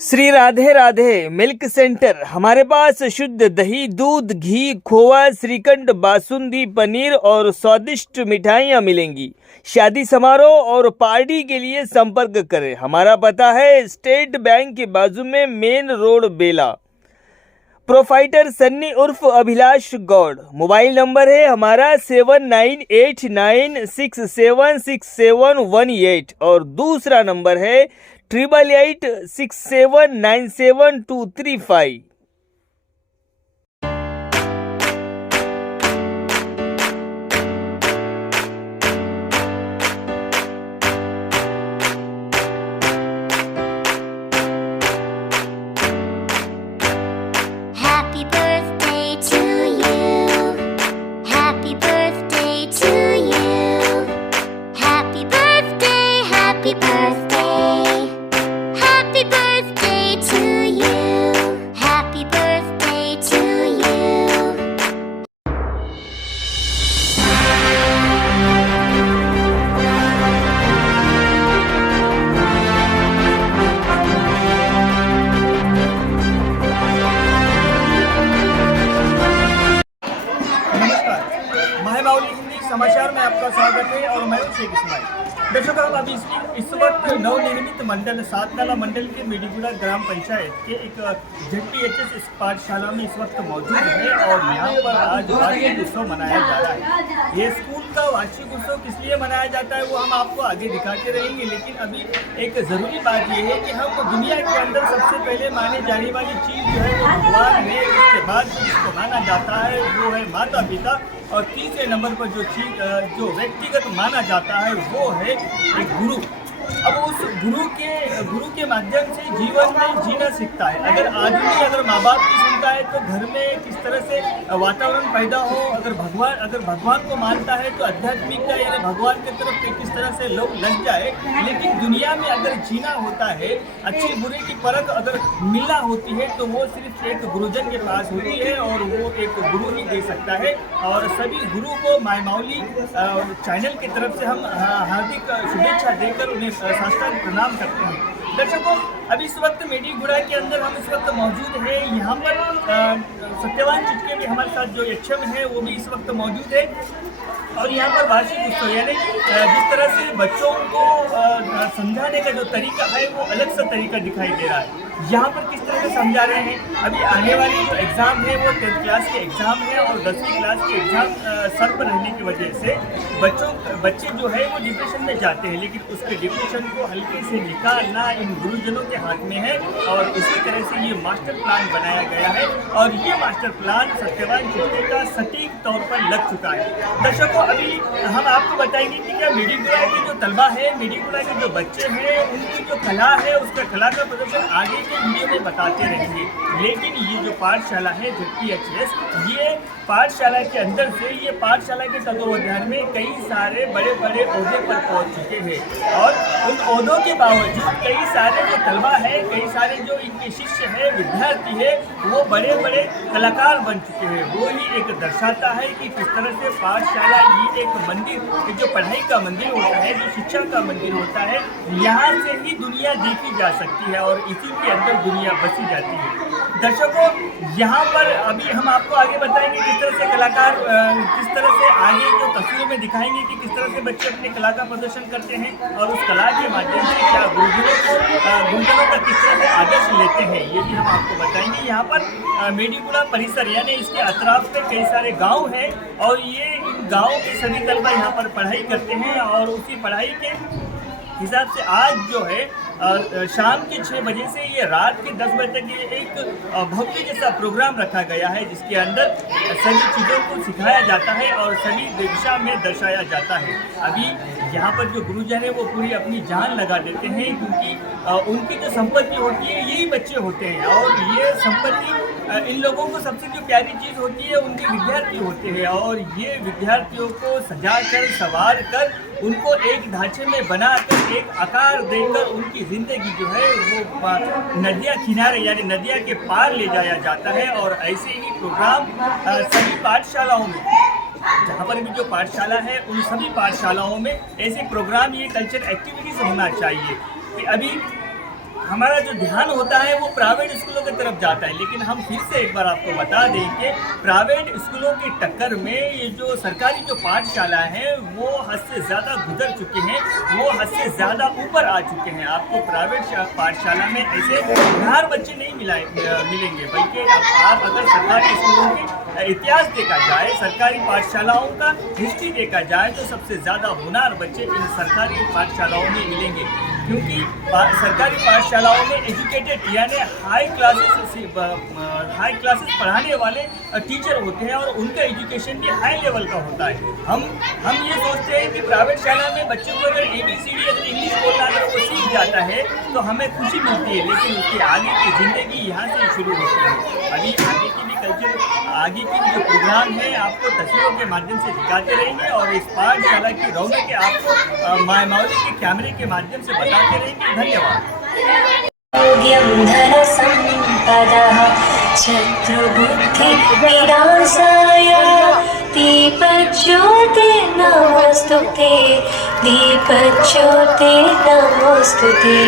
Shri Radhe Radhe milk centre. हमारे पास शुद्ध दही, दूध, घी, खोवा, श्रीखंड, बासुंदी, पनीर और स्वादिष्ट मिठाइयाँ मिलेंगी। शादी समारोह और पार्टी के लिए संपर्क करें। हमारा पता है स्टेट बैंक के बाजू में, मेन रोड, बेला। प्रोफाइटर सन्नी उर्फ अभिलाष गौड़। मोबाइल नंबर है हमारा 7989676718 और दूसरा नंबर है 8886797235। Happy birthday to you. Happy birthday to you. Happy birthday, happy birthday. Happy birthday to you. Happy birthday to you. नमस्कार, माहौली हिंदी समाचार में आपका स्वागत है और मैं हूं शेख इस्माइल। दर्शकों, हम अभी इस वक्त नवनिर्मित मंडल सातनाला मंडल के मेडीगुड़ा ग्राम पंचायत के एक ZPHS पाठशाला में इस वक्त मौजूद है और यहाँ पर आज वार्षिक उत्सव मनाया जा रहा है। ये स्कूल का वार्षिक उत्सव किस लिए मनाया जाता है वो हम आपको आगे दिखाते रहेंगे, लेकिन अभी एक ज़रूरी बात ये है कि हम दुनिया के अंदर सबसे पहले माने जाने वाली चीज़ जो है वो भगवान है। उसके बाद जिसको माना जाता है वो है माता पिता, और तीसरे नंबर पर जो व्यक्तिगत माना जाता है वो है एक गुरु। अब उस गुरु के माध्यम से जीवन में जीना सीखता है। अगर माँ बाप की सुनता है तो घर में किस तरह से वातावरण पैदा हो, अगर भगवान को मानता है तो आध्यात्मिकता यानी भगवान की तरफ किस तरह से लोग लग जाए। लेकिन दुनिया में अगर जीना होता है, अच्छे बुरे की परख अगर मिलना होती है तो वो सिर्फ एक गुरुजन के पास होती है और वो एक गुरु ही दे सकता है। और सभी गुरु को माहौली चैनल की तरफ से हम हार्दिक शुभेच्छा देकर उन्हें साष्टांग प्रणाम करते हैं। दर्शकों, अभी इस वक्त मेडीगुड़ा के अंदर हम इस वक्त मौजूद हैं। यहाँ पर सत्यवान चिटके भी हमारे साथ जो HM है वो भी इस वक्त मौजूद है। और यहाँ पर वार्षिक उत्सव यानी जिस तरह से बच्चों को समझाने का जो तरीका है वो अलग सा तरीका दिखाई दे रहा है। यहाँ पर किस तरह से समझा रहे हैं, अभी आने वाली जो एग्ज़ाम है वो 10th क्लास के एग्ज़ाम है और 10वीं क्लास के एग्ज़ाम सर पर रहने की वजह से बच्चे जो है वो डिप्रेशन में जाते हैं, लेकिन उसके डिप्रेशन को हल्के से निकालना इन गुरुजनों के हाथ में है। और इसी तरह से ये मास्टर प्लान बनाया गया है और ये मास्टर प्लान सत्यवान चिटके का सटीक तौर पर लग चुका है। दर्शकों, अभी हम आपको बताएंगे कि क्या मेडीगुड़ा के जो तलबा है, मेडीगुड़ा के जो बच्चे हैं, उनकी जो कला है उसका कला का प्रदर्शन आगे के वीडियो में बताते रहेंगे। लेकिन ये जो पाठशाला है ZPHS, ये पाठशाला के अंदर से ये पाठशाला के तत्वावधान में कई सारे बड़े बड़े ओहदे पर पहुंच चुके हैं और उन ओहदों के बावजूद कई सारे जो तलबा है, कई सारे जो इनके शिष्य हैं, विद्यार्थी है, वो बड़े बड़े कलाकार बन चुके हैं। वो ही एक दर्शाता है कि किस तरह से पाठशाला ये एक मंदिर, जो पढ़ाई का मंदिर होता है, जो शिक्षा का मंदिर होता है, यहाँ से ही दुनिया देखी जा सकती है और इसी के अंदर दुनिया बसी जाती है। दर्शकों, यहाँ पर अभी हम आपको आगे बताएंगे किस तरह से कलाकार किस तरह से आगे जो तस्वीरों में दिखाएंगे कि किस तरह से बच्चे अपने कला का प्रदर्शन करते हैं और उस कला के माध्यम से क्या गुरुजनों का किस तरह से आदर्श लेते हैं, ये भी हम आपको बताएंगे। यहाँ पर मेडीगुड़ा परिसर यानी इसके अतराफ में कई सारे गाँव हैं और ये इन गाँव के सभी तलबा यहाँ पर पढ़ाई करते हैं और उसी पढ़ाई के हिसाब से आज जो है शाम के 6 बजे से ये रात के 10 बजे तक ये एक भक्ति जैसा प्रोग्राम रखा गया है, जिसके अंदर सभी चीज़ों को सिखाया जाता है और सभी दिशा में दर्शाया जाता है। अभी यहाँ पर जो गुरुजन है वो पूरी अपनी जान लगा देते हैं, क्योंकि उनकी जो संपत्ति होती है यही बच्चे होते हैं और ये संपत्ति इन लोगों को सबसे जो प्यारी चीज़ होती है उनके विद्यार्थी होते हैं और ये विद्यार्थियों को सजा कर, संवार कर, उनको एक ढांचे में बनाकर, एक आकार देकर उनकी ज़िंदगी जो है वो नदियाँ किनारे यानी नदियाँ के पार ले जाया जाता है। और ऐसे ही प्रोग्राम सभी पाठशालाओं में, जहाँ पर भी जो पाठशाला है उन सभी पाठशालाओं में ऐसे प्रोग्राम, ये कल्चर एक्टिविटीज़ होना चाहिए। अभी हमारा जो ध्यान होता है वो प्राइवेट स्कूलों की तरफ जाता है, लेकिन हम फिर से एक बार आपको बता दें कि प्राइवेट स्कूलों की टक्कर में ये जो सरकारी जो पाठशाला हैं वो हद से ज़्यादा गुजर चुके हैं, वो हद से ज़्यादा ऊपर आ चुके हैं। आपको प्राइवेट पाठशाला में ऐसे होनहार बच्चे नहीं मिलेंगे, बल्कि आप अगर सरकारी स्कूलों के इतिहास देखा जाए, सरकारी पाठशालाओं का हिस्ट्री देखा जाए तो सबसे ज़्यादा होनहार बच्चे इन सरकारी पाठशालाओं में मिलेंगे, क्योंकि सरकारी पाठशालाओं में एजुकेटेड यानी हाई क्लासेस पढ़ाने वाले टीचर होते हैं और उनका एजुकेशन भी हाई लेवल का होता है। हम ये सोचते हैं कि प्राइवेट शाला में बच्चों को अगर ABCD अगर इंग्लिश बोलना अगर वो सीख जाता है तो हमें खुशी मिलती है, लेकिन उसके आगे की ज़िंदगी यहाँ से शुरू होती है। अभी आगे की भी कल्चर, आगे की भी जो प्रोग्राम है आपको तस्वीरों के माध्यम से दिखाते रहेंगे और इस पाठशाला की रौनक आपको मायमौली के कैमरे के माध्यम से बताते रहेंगे। धन्यवाद। धनसम्पदः शत्रुबुद्धिविनाशाय दीपज्योते नमोस्तुते, दीपज्योते नमोस्तुते,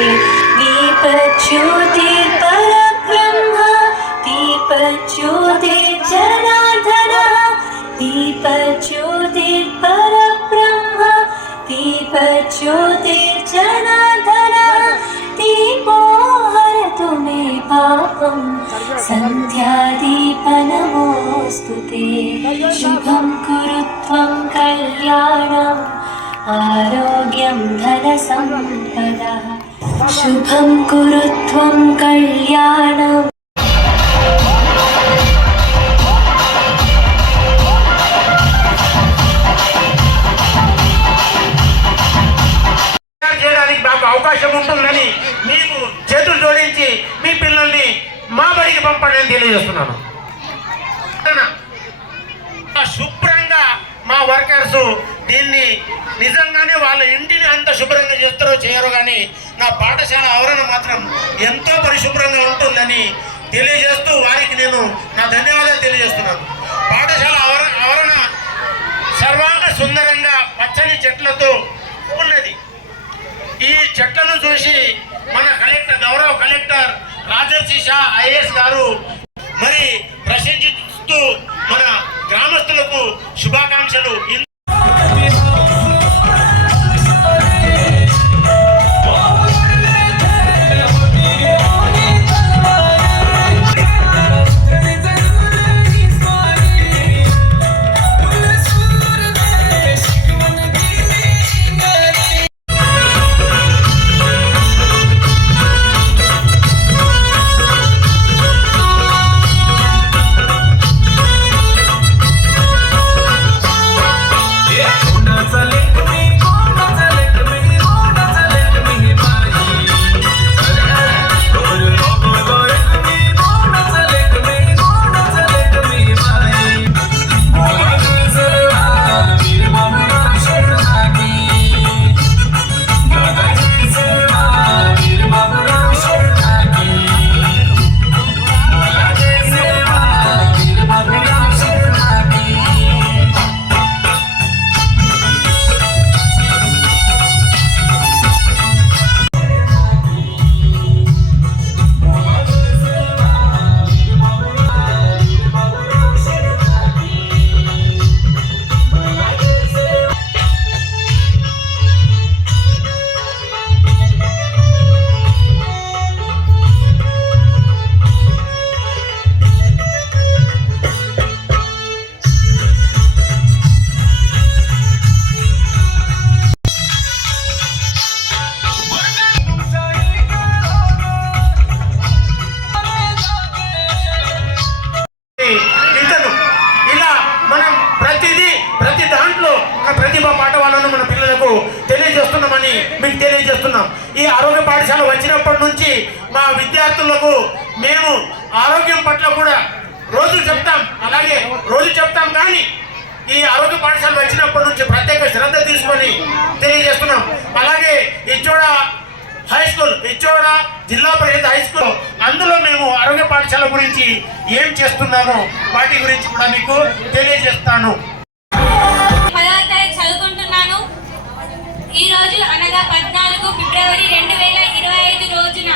दीपज्योते परब्रह्म, दीपज्योते जनार्दन, दीपज्योते परब्रह्म, दीपज्योते जनार्दन, दीपो हरतु मे पापं, सन्ध्यादीपनमोऽस्तु ते। शुभं कुरु त्वं कल्याणम् आरोग्यं धनसम्पदः, शुभं कुरु त्वं कल्याणम्। చేయడానికి మాకు అవకాశం ఉంటుందని మీకు చేతులు జోడించి మీ పిల్లల్ని మా బడికి పంపండి అని తెలియజేస్తున్నాను. శుభ్రంగా మా వర్కర్స్ దీన్ని నిజంగానే వాళ్ళ ఇంటిని అంత శుభ్రంగా చేస్తారో చేయరో కానీ నా పాఠశాల ఆవరణ మాత్రం ఎంతో పరిశుభ్రంగా ఉంటుందని తెలియజేస్తూ వారికి నేను నా ధన్యవాదాలు తెలియజేస్తున్నాను. పాఠశాల ఆవరణ సర్వాంగ సుందరంగా పచ్చని చెట్లతో ఉన్నది. ఈ చెట్లను చూసి మన గౌరవ కలెక్టర్ రాజర్షి షా IAS గారు మరి ప్రశంసిస్తూ మన గ్రామస్తులకు శుభాకాంక్షలు. ప్రతిభా పాఠవాలను మన పిల్లలకు తెలియజేస్తున్నామని మీకు తెలియజేస్తున్నాం. ఈ ఆరోగ్య పాఠశాల వచ్చినప్పటి నుంచి మా విద్యార్థులకు మేము ఆరోగ్యం పట్ల కూడా రోజు చెప్తాం కానీ ఈ ఆరోగ్య పాఠశాల వచ్చినప్పటి నుంచి ప్రత్యేక శ్రద్ధ తీసుకొని తెలియజేస్తున్నాం. అలాగే ఇచ్చోడ హై స్కూల్, ఇచ్చోడ జిల్లా పరిషత్ హై స్కూల్, అందులో మేము ఆరోగ్య పాఠశాల గురించి ఏం చేస్తున్నామో వాటి గురించి కూడా మీకు తెలియజేస్తాను. చదువుకుంటున్నాను. ఈ రోజు అనగా 14 ఫిబ్రవరి 2025 రోజున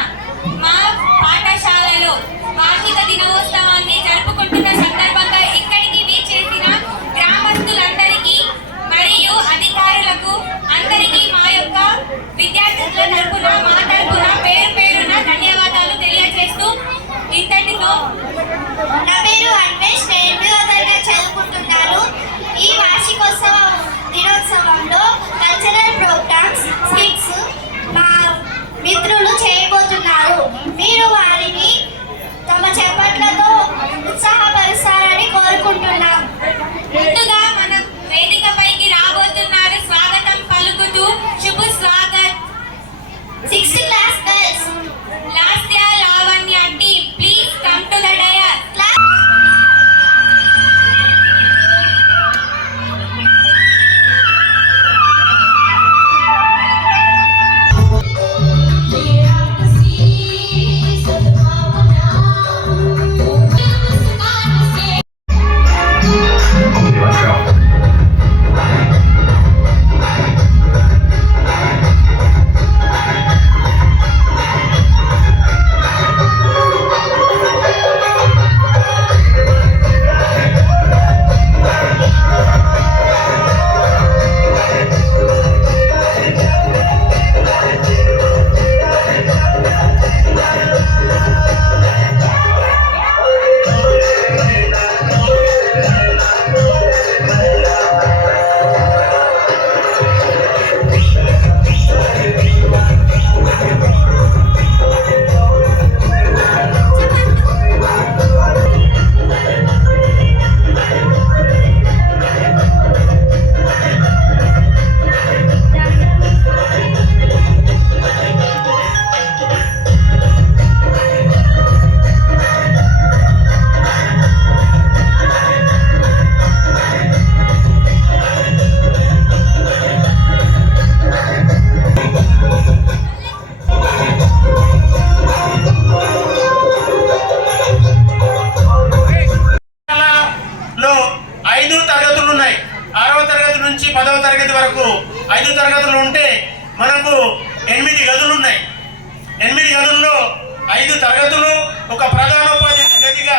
ఒక ప్రధానోపాధ్యాయ గదిగా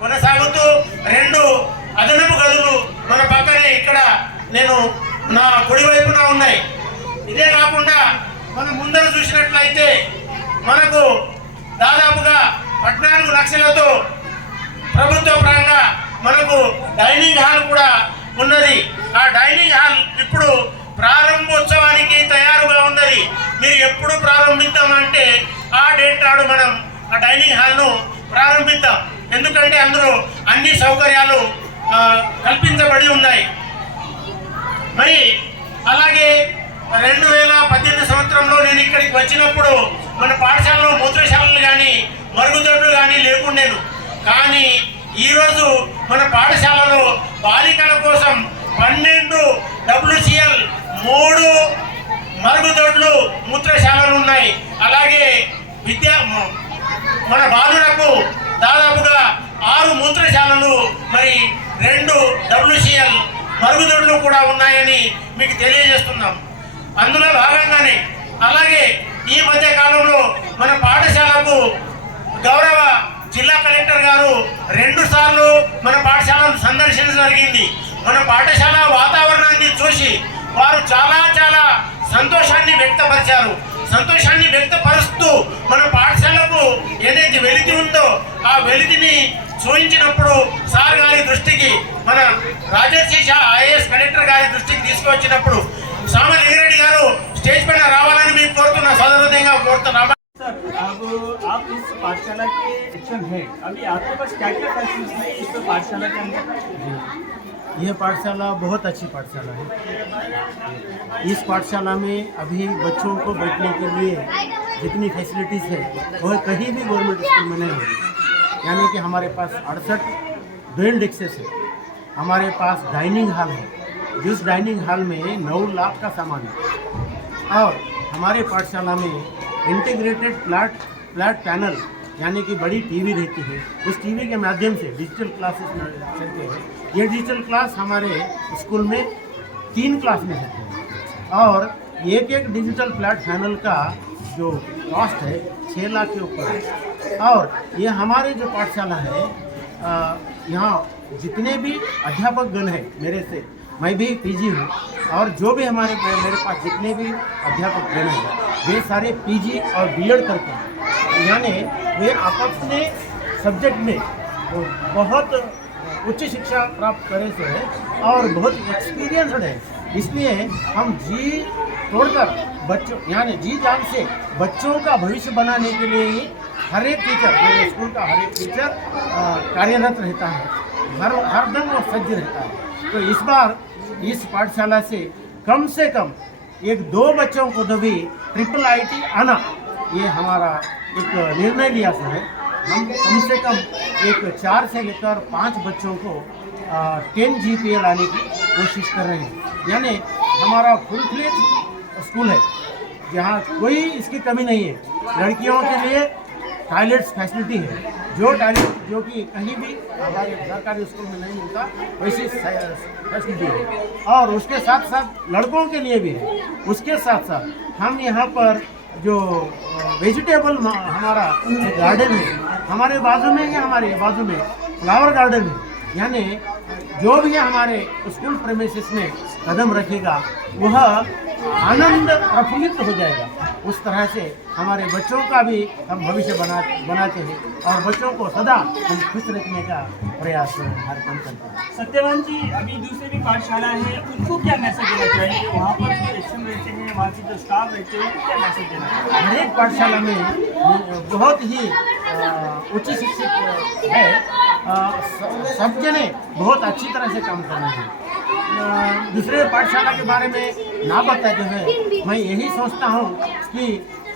కొనసాగుతూ 2 అదనపు గదులు మన పక్కనే ఇక్కడ నేను నా కుడి వైపున ఉన్నాయి. ఇదే కాకుండా మనం ముందర చూసినట్లయితే మనకు దాదాపుగా 14 లక్షలతో ప్రభుత్వ పరంగా మనకు డైనింగ్ హాల్ కూడా ఉన్నది. ఆ డైనింగ్ హాల్ ఇప్పుడు ప్రారంభోత్సవానికి తయారుగా ఉన్నది. మీరు ఎప్పుడు ప్రారంభిద్దామంటే ఆ డేట్ నాడు మనం ఆ డైనింగ్ హాల్ను ప్రారంభిద్దాం. ఎందుకంటే అందులో అన్ని సౌకర్యాలు కల్పించబడి ఉన్నాయి. మరి అలాగే 2018 సంవత్సరంలో నేను ఇక్కడికి వచ్చినప్పుడు మన పాఠశాలలో మూత్రశాలలు కానీ మరుగుదొడ్లు కానీ లేకుండేను. కానీ ఈరోజు మన పాఠశాలలో బాలికల కోసం 12 WCL 3 మరుగుదొడ్లు మూత్రశాలలు ఉన్నాయి. అలాగే మన బాలులకు దాదాపుగా 6 మూత్రశాలలు మరి 2 WCL మరుగుదొడ్లు కూడా ఉన్నాయని మీకు తెలియజేస్తున్నాం. అందులో భాగంగానే అలాగే ఈ మధ్య కాలంలో మన పాఠశాలకు గౌరవ జిల్లా కలెక్టర్ గారు 2 సార్లు మన పాఠశాలను సందర్శించడం జరిగింది. మన పాఠశాల వాతావరణాన్ని చూసి వారు చాలా చాలా సంతోషాన్ని వ్యక్తపరిచారు. సంతోషాన్ని వ్యక్తపరుస్తూ మన పాఠశాలకు ఏదైతే వెలితి ఉందో ఆ వెలితిని చూపించినప్పుడు సార్ గారి దృష్టికి మన రాజర్షి షా ఐఏఎస్ కలెక్టర్ గారి దృష్టికి తీసుకువచ్చినప్పుడు సామలింగిరెడ్డి గారు స్టేజ్ పైన రావాలని మీకు కోరుతున్నా, సదహృదయంగా కోరుతున్నా. सर अब आप इस पाठशाला के शिक्षक हैं, अभी आपके पास क्या क्या फैसिलिटी है इस पाठशाला के अंदर? यह पाठशाला बहुत अच्छी पाठशाला है। इस पाठशाला में अभी बच्चों को बैठने के लिए जितनी फैसिलिटीज़ है वह कहीं भी गवर्नमेंट स्कूल में नहीं है। यानी कि हमारे पास 68 बेड डेस्क्स है, हमारे पास डाइनिंग हॉल है, जिस डाइनिंग हॉल में 9 लाख का सामान है, और हमारे पाठशाला में इंटीग्रेटेड फ्लैट पैनल यानी कि बड़ी टीवी रहती है। उस टीवी के माध्यम से डिजिटल क्लासेस चलते हैं। ये डिजिटल क्लास हमारे स्कूल में 3 क्लास में होते हैं, और एक डिजिटल फ्लैट पैनल का जो कॉस्ट है 6 लाख के ऊपर है। और ये हमारे जो पाठशाला है, यहाँ जितने भी अध्यापक गण हैं, मेरे से मैं भी पीजी हूँ, और जो भी मेरे पास जितने भी अध्यापक गण हैं वे सारे पीजी और बीएड करते हैं। यानी वे अपने सब्जेक्ट में बहुत उच्च शिक्षा प्राप्त करे से है और बहुत एक्सपीरियंसड है। इसलिए हम जी तोड़कर बच्चों यानी जी जान से बच्चों का भविष्य बनाने के लिए ही हर एक टीचर, मेरे स्कूल का हर एक टीचर कार्यरत रहता है, हर दम वो सज्ज रहता है। तो इस बार इस पाठशाला से कम 1-2 बच्चों को तो भी IIIT आना, ये हमारा एक निर्णय लिया है। हम कम से कम 4 से लेकर 5 बच्चों को 10 GPA लाने की कोशिश कर रहे हैं। यानी हमारा फुल फ्लेज स्कूल है जहाँ कोई इसकी कमी नहीं है। लड़कियों के लिए टॉयलेट्स फैसिलिटी है, जो कि कहीं भी हमारे सरकारी स्कूल में नहीं मिलता वैसी फैसिलिटी है। और उसके साथ साथ लड़कों के लिए भी है। उसके साथ साथ हम यहाँ पर जो वेजिटेबल हमारा गार्डन है, हमारे बाजू में फ्लावर गार्डन है। यानी जो भी हमारे स्कूल प्रेमिसेस में कदम रखेगा वह आनंद प्रफुल्लित हो जाएगा। उस तरह से हमारे बच्चों का भी हम भविष्य बनाते हैं और बच्चों को सदा हम खुश रखने का प्रयास हर काम करते हैं। सत्यवान जी, अभी दूसरी भी पाठशाला है, उनको क्या मैसेज देना चाहिए? वहाँ पर जो शिक्षक रहते हैं, वहाँ के जो स्टाफ रहते हैं, उनको क्या मैसेज देना चाहिए? हर एक पाठशाला में बहुत ही उच्च शिक्षित है, सब जने बहुत अच्छी तरह से काम कर रहे हैं। दूसरे पाठशाला के बारे में ना बताते हुए मैं यही सोचता हूँ कि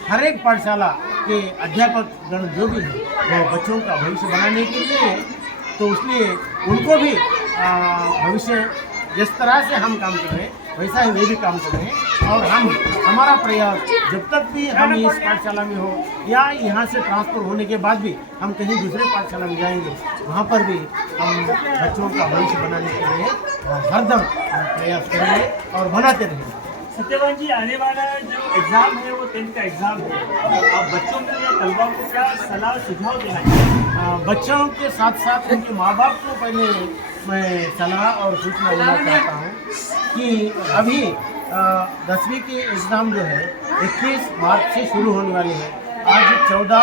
हर एक पाठशाला के अध्यापक गण जो भी है वो बच्चों का भविष्य बनाने के लिए, तो इसलिए उनको भी भविष्य जिस तरह से हम काम कर रहे हैं वैसा ही वे भी काम कर रहे हैं। और हमारा प्रयास जब तक भी हम इस पाठशाला में हो या यहाँ से ट्रांसफर होने के बाद भी हम कहीं दूसरे पाठशाला में जाएंगे, वहाँ पर भी हम बच्चों का भविष्य बनाने के लिए हरदम प्रयास करेंगे और बनाते रहेंगे। सत्यवान जी, आने वाला जो एग्ज़ाम है वो 10th का एग्ज़ाम है, आप बच्चों को या तलबा को क्या सलाह सुझाव देना चाहिए? बच्चों के साथ साथ उनके माँ बाप को पहले मैं सलाह और सूचना देना चाहता हूँ कि अभी 10वीं की एग्ज़ाम जो है 21 मार्च से शुरू होने वाली है। आज 14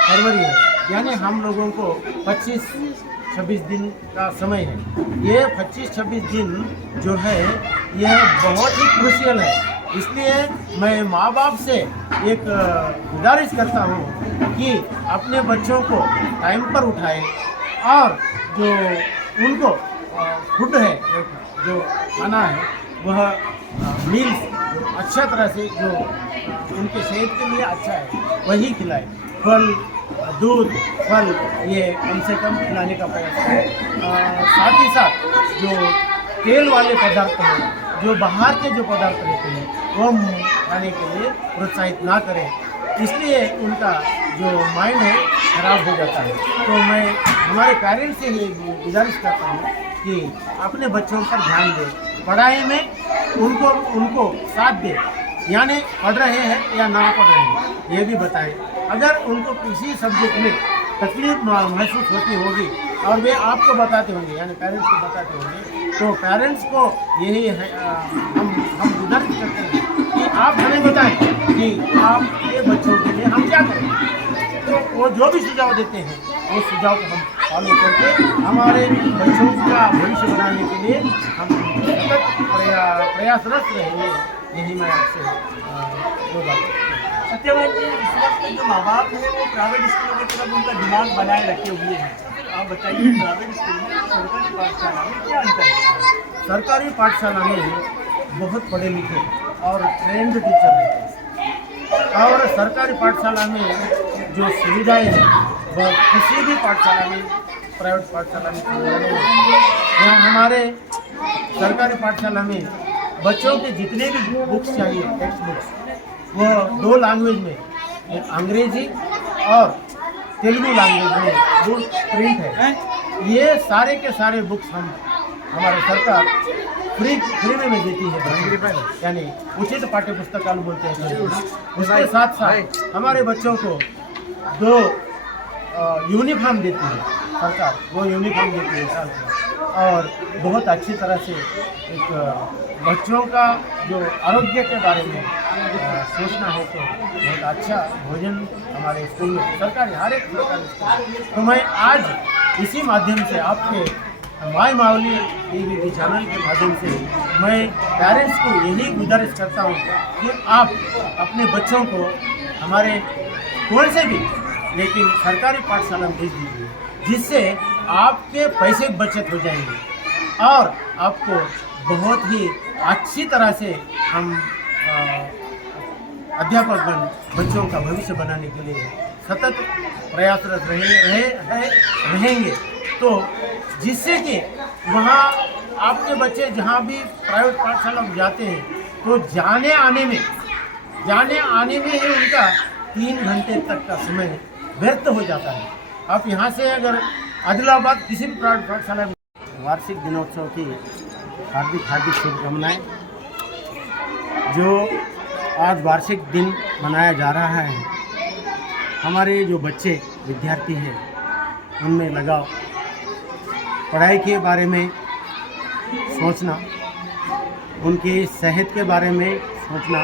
फरवरी है, यानी हम लोगों को 25-26 दिन का समय है। ये 25-26 दिन जो है यह बहुत ही क्रूशियल है। इसलिए मैं माँ बाप से एक गुजारिश करता हूँ कि अपने बच्चों को टाइम पर उठाएं और जो उनको फूड है, जो खाना है, वह मील्स अच्छा तरह से जो उनके सेहत के लिए अच्छा है वही खिलाएं। फल, दूध, फल ये कम से कम खिलाने का प्रयास करें। साथ ही साथ जो तेल वाले पदार्थ हैं, जो बाहर के जो पदार्थ रहते हैं, वो खाने के लिए प्रोत्साहित ना करें, इसलिए उनका जो माइंड है खराब हो जाता है। तो मैं हमारे पेरेंट्स से ये गुजारिश करता हूँ कि अपने बच्चों पर ध्यान दें, पढ़ाई में उनको साथ दें, यानी पढ़ रहे हैं या ना पढ़ रहे हैं ये भी बताएं। अगर उनको किसी सब्जेक्ट में तकलीफ महसूस होती होगी और वे आपको बताते होंगे, यानी पेरेंट्स को बताते होंगे, तो पेरेंट्स को यही है हम गुजारिश करते हैं कि आप हमें बताएं कि आपके बच्चों के लिए हम क्या करें। तो वो जो भी सुझाव देते हैं वो सुझाव को हम फॉलो करके हमारे बच्चों का भविष्य बनाने के लिए हम सतत प्रयासरत रहेंगे। यही मैं आपसे दो बात। सत्यवान जी, इस वक्त जो माँ बाप है वो प्राइवेट स्कूलों की तरफ उनका दिमाग बनाए रखे हुए हैं। आप बताइए, प्राइवेट स्कूल में सरकारी पाठशाला में क्या अंतर है? सरकारी पाठशाला में बहुत पढ़े लिखे और ट्रेंड टीचर रहते हैं और सरकारी पाठशाला में जो सुविधाएं हैं वह किसी भी पाठशाला में, प्राइवेट पाठशाला में नहीं है। यहाँ हमारे सरकारी पाठशाला में बच्चों के जितने भी बुक्स चाहिए, टेक्स्ट बुक्स, वो 2 लैंग्वेज में, एक अंग्रेजी और तेलुगु लैंग्वेज में बुक प्रिंट है। ये सारे के सारे बुक्स हमारे सरकार फ्री में देती है, यानी उचित पाठ्य पुस्तकालय बोलते हैं। उसके साथ साथ हमारे बच्चों को 2 यूनिफॉर्म देती है सरकार, वो यूनिफॉर्म देती है साल में। और बहुत अच्छी तरह से एक बच्चों का जो आरोग्य के बारे में सोचना है तो बहुत अच्छा भोजन हमारे स्कूल में, सरकारी हर एक सरकारी स्कूल। तो मैं आज इसी माध्यम से आपके माय मावली टीवी चैनल के माध्यम से मैं पेरेंट्स को यही गुजारिश करता हूँ कि आप अपने बच्चों को हमारे कौन से भी लेकिन सरकारी पाठशाला में भेज दीजिए, जिससे आपके पैसे बचत हो जाएंगे और आपको बहुत ही अच्छी तरह से हम अध्यापकगण बच्चों का भविष्य बनाने के लिए सतत प्रयासरत रहेंगे। तो जिससे कि वहाँ आपके बच्चे जहाँ भी प्राइवेट पाठशाला में जाते हैं तो जाने आने में ही उनका 3 घंटे तक का समय व्यर्थ हो जाता है। आप यहाँ से अगर आदिलाबाद किसी भी प्राइवेट पाठशाला में वार्षिक दिनोत्सव की हार्दिक शुभकामनाएं। जो आज वार्षिक दिन मनाया जा रहा है, हमारे जो बच्चे विद्यार्थी हैं उनमें लगाव, पढ़ाई के बारे में सोचना, उनकी सेहत के बारे में सोचना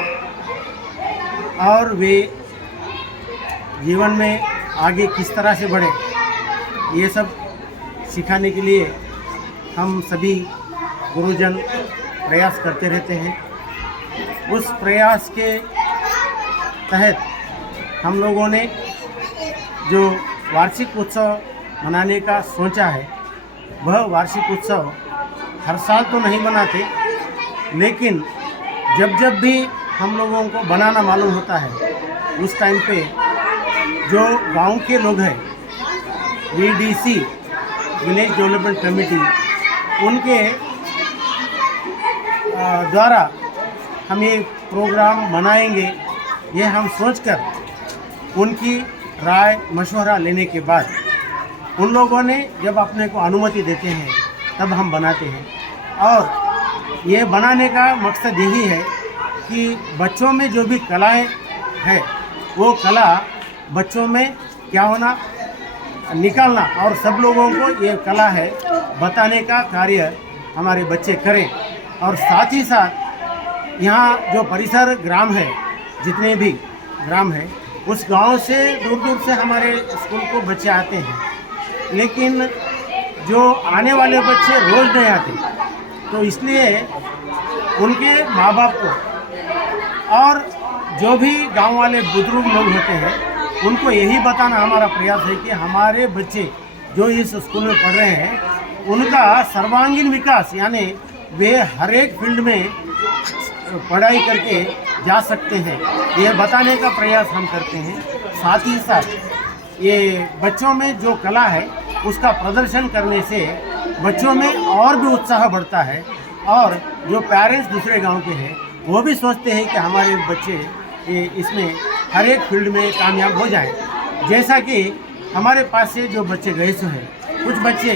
और वे जीवन में आगे किस तरह से बढ़े, ये सब सिखाने के लिए हम सभी गुरुजन प्रयास करते रहते हैं। उस प्रयास के तहत हम लोगों ने जो वार्षिक उत्सव मनाने का सोचा है, वह वार्षिक उत्सव हर साल तो नहीं बनाते, लेकिन जब भी हम लोगों को बनाना मालूम होता है उस टाइम पे जो गांव के लोग हैं, VDC विलेज डेवलपमेंट कमेटी, उनके द्वारा हम ये प्रोग्राम मनाएंगे, ये हम सोचकर उनकी राय मशवरा लेने के बाद उन लोगों ने जब अपने को अनुमति देते हैं तब हम बनाते हैं। और ये बनाने का मकसद यही है कि बच्चों में जो भी कलाएं है वो कला बच्चों में क्या होना निकालना और सब लोगों को ये कला है बताने का कार्य हमारे बच्चे करें। और साथ ही साथ यहाँ जो परिसर ग्राम है, जितने भी ग्राम है, उस गांव से दूर दूर से हमारे स्कूल को बच्चे आते हैं, लेकिन जो आने वाले बच्चे रोज़ नहीं आते, तो इसलिए उनके माँ बाप को और जो भी गांव वाले बुजुर्ग लोग होते हैं उनको यही बताना हमारा प्रयास है कि हमारे बच्चे जो इस स्कूल में पढ़ रहे हैं उनका सर्वांगीण विकास, यानी वे हर एक फील्ड में पढ़ाई करके जा सकते हैं, ये बताने का प्रयास हम करते हैं। साथ ही साथ ये बच्चों में जो कला है उसका प्रदर्शन करने से बच्चों में और भी उत्साह बढ़ता है और जो पेरेंट्स दूसरे गांव के हैं वो भी सोचते हैं कि हमारे बच्चे इसमें हर एक फील्ड में कामयाब हो जाएं। जैसा कि हमारे पास से जो बच्चे गए सो हैं, कुछ बच्चे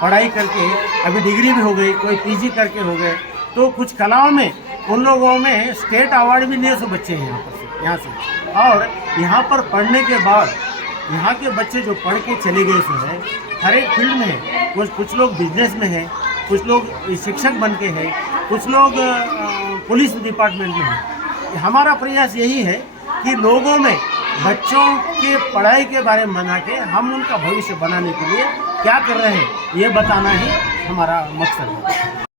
पढ़ाई करके अभी डिग्री भी हो गई, कोई पीजी करके हो गए, तो कुछ कलाओं में उन लोगों में स्टेट अवार्ड भी लिए सो बच्चे हैं यहाँ से। और यहाँ पर पढ़ने के बाद यहाँ के बच्चे जो पढ़ के चले गए सो है हर एक फील्ड में है, कुछ लोग बिजनेस में है, कुछ लोग शिक्षक बन के हैं, कुछ लोग पुलिस डिपार्टमेंट में हैं। हमारा प्रयास यही है कि लोगों में बच्चों के पढ़ाई के बारे में बना के हम उनका भविष्य बनाने के लिए क्या कर रहे हैं ये बताना ही हमारा मकसद है।